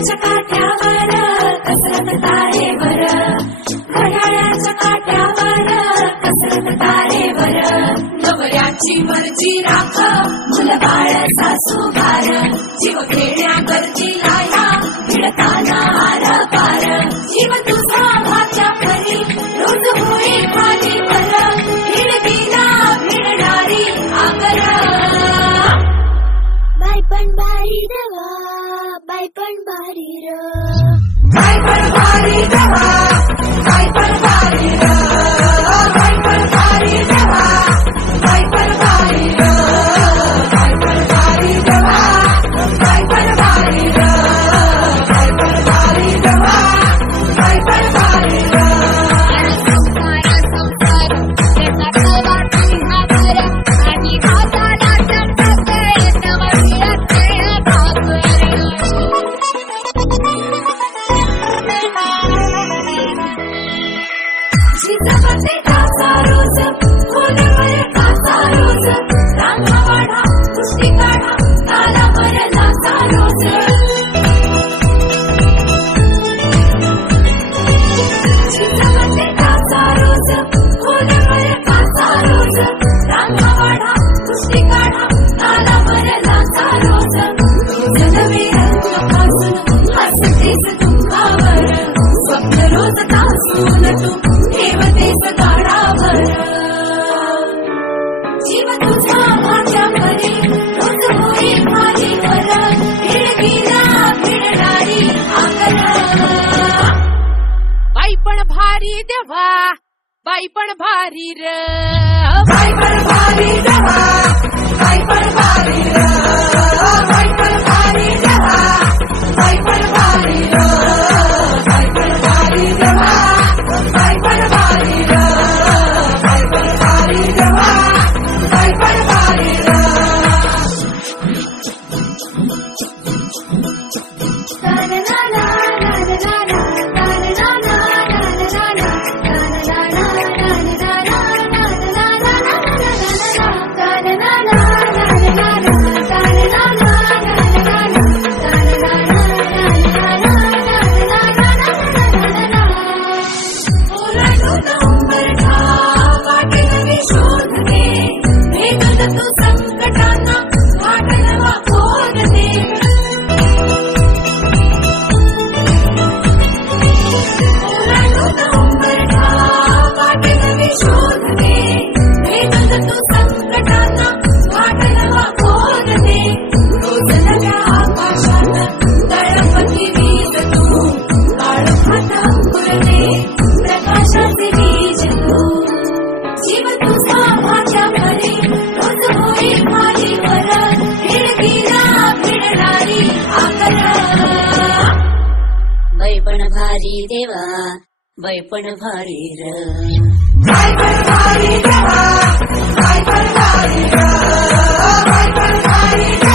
घड्याळाच्या काठ्यावर कसरत तारेवर, घड्याळाच्या काठ्यावर कसरत तारेवर, नवऱ्याची मर्जी राख मुलं बाळ सासू बार, जीव खेळ्या गरजी लाया भिडताना आर पार, जीव तुझा भाच्या परी रोज होई खाली पर, भिडकीला भिडणारी आगर. बाई पण भारी देवा, बाई पण भारी र, बाई पण भारी देवा, बाई पण भारी र, बाई पण भारी देवा, बाई पण भारी र, बाई पण भारी देवा, बाई पण भारी र, बाई पण भारी देवा, बाई पण भारी र. जिजाबाचे काचा रोज, खोलवर काचा रोज, रांगा वाढा, कुस्ती काढा, तालावर नाचा रोज. जिजाबाचे काचा रोज, खोलवर काचा रोज, रांगा वाढा, कुस्ती काढा, तालावर नाचा रोज. रोज नवे रंग पासून हसतेस तुमकावर, स्वप्न रोज तासून तू ठेवतेस काढावर, जीव तुझा माझ्या परी रोज होई खाली वर, भिडकीला भिडणारी आगर. बाई पण भारी देवा, बाई पण भारी र, बाई पण भारी देवा, बाई पण भारी र, बाई पण भारी देवा, बाई पण भारी र, बाई पण भारी देवा, बाई पण भारी र, बाई पण भारी देवा, बाई पण भारी र. बाई पण भारी देवा, बाई पण भारी र, बाई पण भारी देवा, बाई पण भारी र, बाई पण भारी र.